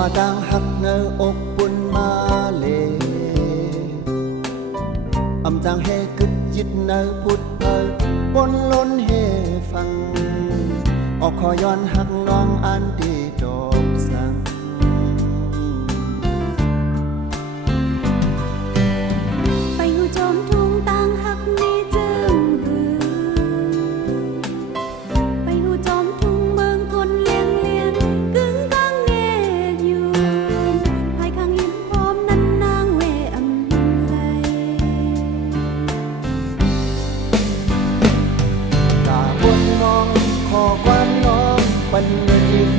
ว่าดังหักเงออกปุ่นมาเลอำจางเฮกึดยิดเนอพุดเผยบนล้นเฮฟังออกขอย้อนหักน้องอันดีดอกสังไปหูจมทุ่งต่างหักนี้จึงหือไปหูจมทุ่งเมืองคนเลี้ยงเลี้ยงกึ่งกลางเนกอยู่ภายข้างหินพร้อมนั้นนางเวอำไลตาบนน้องขอความน้องปันเงินยิ้ม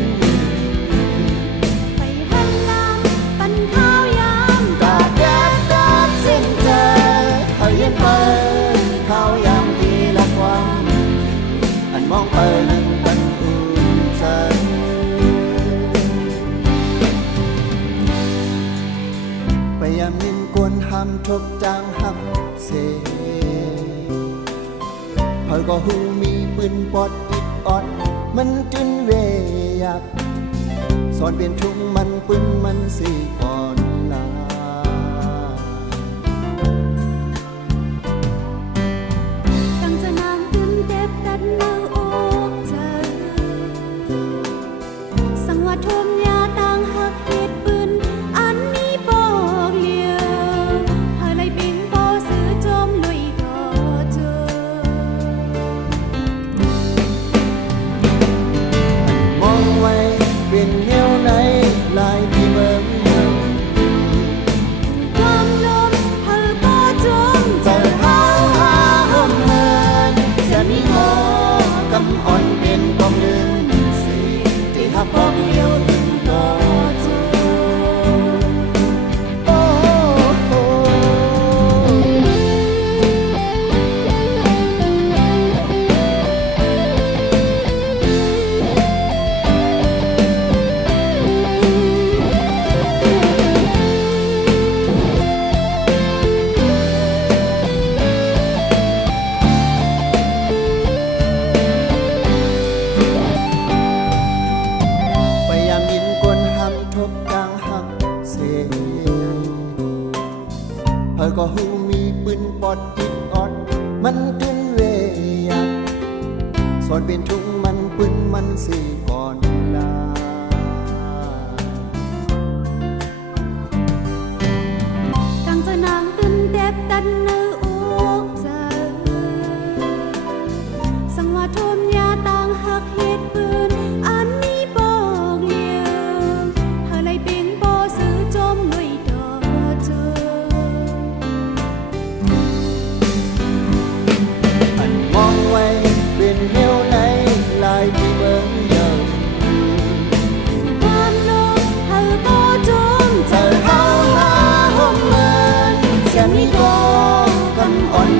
ไปหันหลังปันข้าวยามตาแดดตาสิ้นใจเขาเย็นไปข้าวยามทีละความอันมองไปนั้นปันอุ่นใจพยายามยินกวนห้ำทบจางหักเสเผยก็หูมีปืนปอดอิดออดมันจึนเวยับสอนเปลี่ยนทุ่งมันปืนมันสีก่อนลาตั้งจะนางตึมเด็บตัดเนื้ออกเธอสังว่าทมยาต่างหักเหตุปืนอันนี้บอกเลียวหาไรบิงโบซื้อจมลุยต่อเจอมองไว้เป็นแนวไหนลายที่เบิ่งเดิมความลมเธอบ่จมเจอหาห่มเมินเสียมีโอกำอ่อนเป็นกองเดินสีที่หักบอกเลี้ยวถึงต่อเจอโอ้โหพยายามยินกวนห้ำทบกลางหักเสเธอก็หูมีปืนปอดอิดออดมันตึนเวยับสอนเป็นทุ่งมันปืนมันสีก่อนลาตั้งจะนางตึมเด็บตัดเนื้ออกเธอสังว่าทมยาต่างหักเหตุปืนอันนี้บอกเลียวหาไรบิงโบซื้อจมลุยต่อเจออันมองไว้เป็นแนวไหนลายที่เบิ่งเดิมความลมเธอบ่จมเจอหาห่มเมินเสียมีโกกำอ่อน